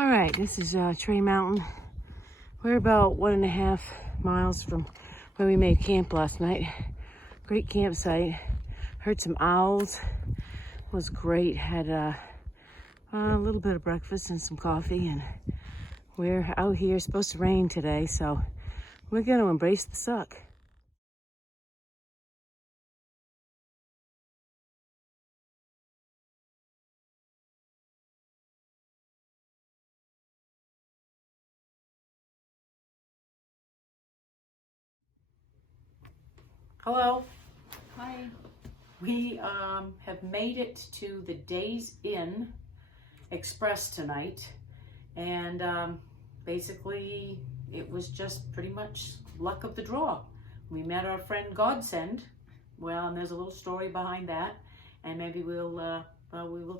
All right, this is Tray Mountain. We're about 1.5 miles from where we made camp last night. Great campsite. Heard some owls. Was great. Had a little bit of breakfast and some coffee, and we're out here. It's supposed to rain today, so we're gonna embrace the suck. Hello. Hi. We have made it to the Days Inn Express tonight, and basically it was just pretty much luck of the draw. We met our friend Godsend. Well, and there's a little story behind that, and maybe we will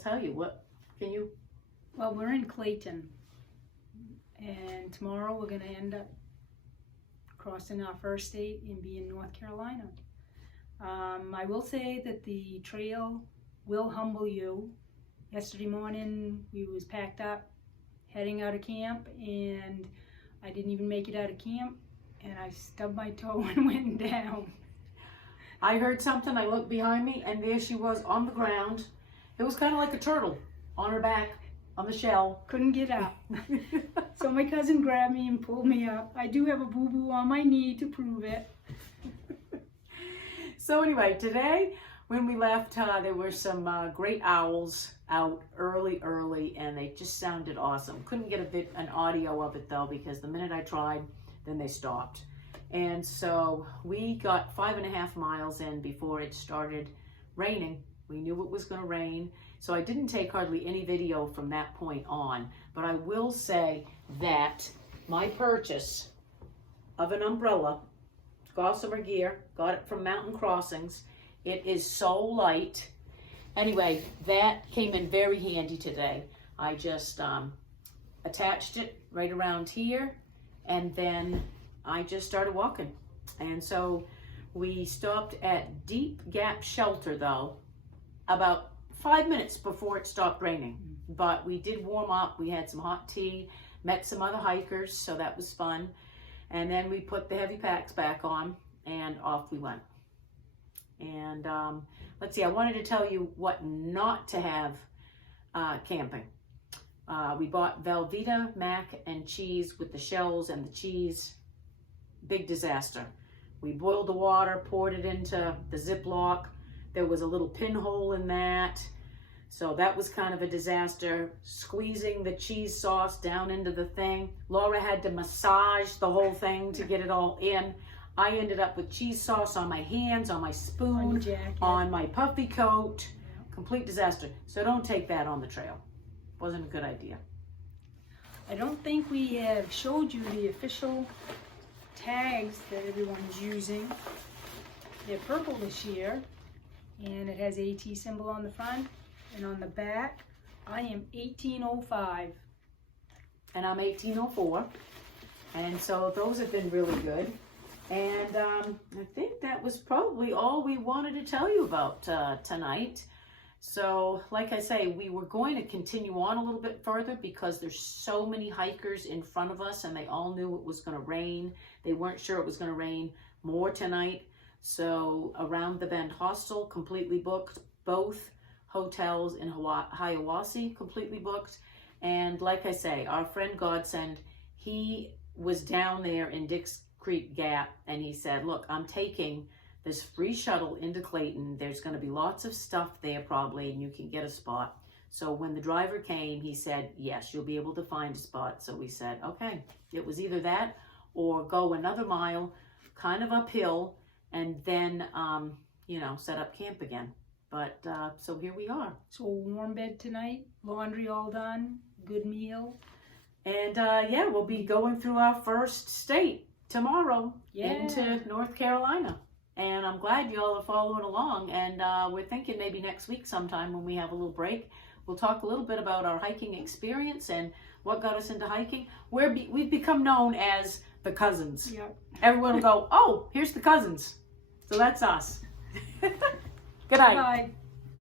tell you. What can you? Well, we're in Clayton, and tomorrow we're going to end up crossing our first state and be in North Carolina. I will say that the trail will humble you. Yesterday morning we was packed up, heading out of camp, and I didn't even make it out of camp, and I stubbed my toe and went down. I heard something, I looked behind me, and there she was on the ground. It was kind of like a turtle on her back, on the shell. Couldn't get up. So my cousin grabbed me and pulled me up. I do have a boo-boo on my knee to prove it. So anyway, today when we left, there were some great owls out early, and they just sounded awesome. Couldn't get an audio of it though, because the minute I tried, then they stopped. And so we got 5.5 miles in before it started raining. We knew it was going to rain, so I didn't take hardly any video from that point on. But I will say that my purchase of an umbrella, Gossamer Gear, got it from Mountain Crossings. It is so light. Anyway, that came in very handy today. I just attached it right around here, and then I just started walking. And so we stopped at Deep Gap Shelter though, about 5 minutes before it stopped raining. But we did warm up, we had some hot tea, met some other hikers, so that was fun. And then we put the heavy packs back on, and off we went. And let's see, I wanted to tell you what not to have camping. We bought Velveeta mac and cheese with the shells and the cheese. Big disaster. We boiled the water, poured it into the Ziploc. There was a little pinhole in that. So that was kind of a disaster. Squeezing the cheese sauce down into the thing. Laura had to massage the whole thing to get it all in. I ended up with cheese sauce on my hands, on my spoon, on my puffy coat. Complete disaster. So don't take that on the trail. Wasn't a good idea. I don't think we have showed you the official tags that everyone's using. They're purple this year, and it has AT symbol on the front, and on the back I am 1805 and I'm 1804, and so those have been really good. And I think that was probably all we wanted to tell you about tonight. So like I say, we were going to continue on a little bit further because there's so many hikers in front of us, and they all knew it was going to rain. They weren't sure it was going to rain more tonight. So Around the Bend Hostel, completely booked. Both hotels in Hiawassee, completely booked. And like I say, our friend Godsend, he was down there in Dix Creek Gap, and he said, look, I'm taking this free shuttle into Clayton. There's going to be lots of stuff there probably, and you can get a spot. So when the driver came, he said, yes, you'll be able to find a spot. So we said, okay. It was either that or go another mile, kind of uphill, and then, set up camp again. But so here we are. So warm bed tonight, laundry all done, good meal. And yeah, we'll be going through our first state tomorrow into North Carolina. And I'm glad you all are following along. And we're thinking maybe next week sometime when we have a little break, we'll talk a little bit about our hiking experience and what got us into hiking. We've become known as the cousins. Yep. Everyone will go, oh, here's the cousins. So that's us. Good night. Bye.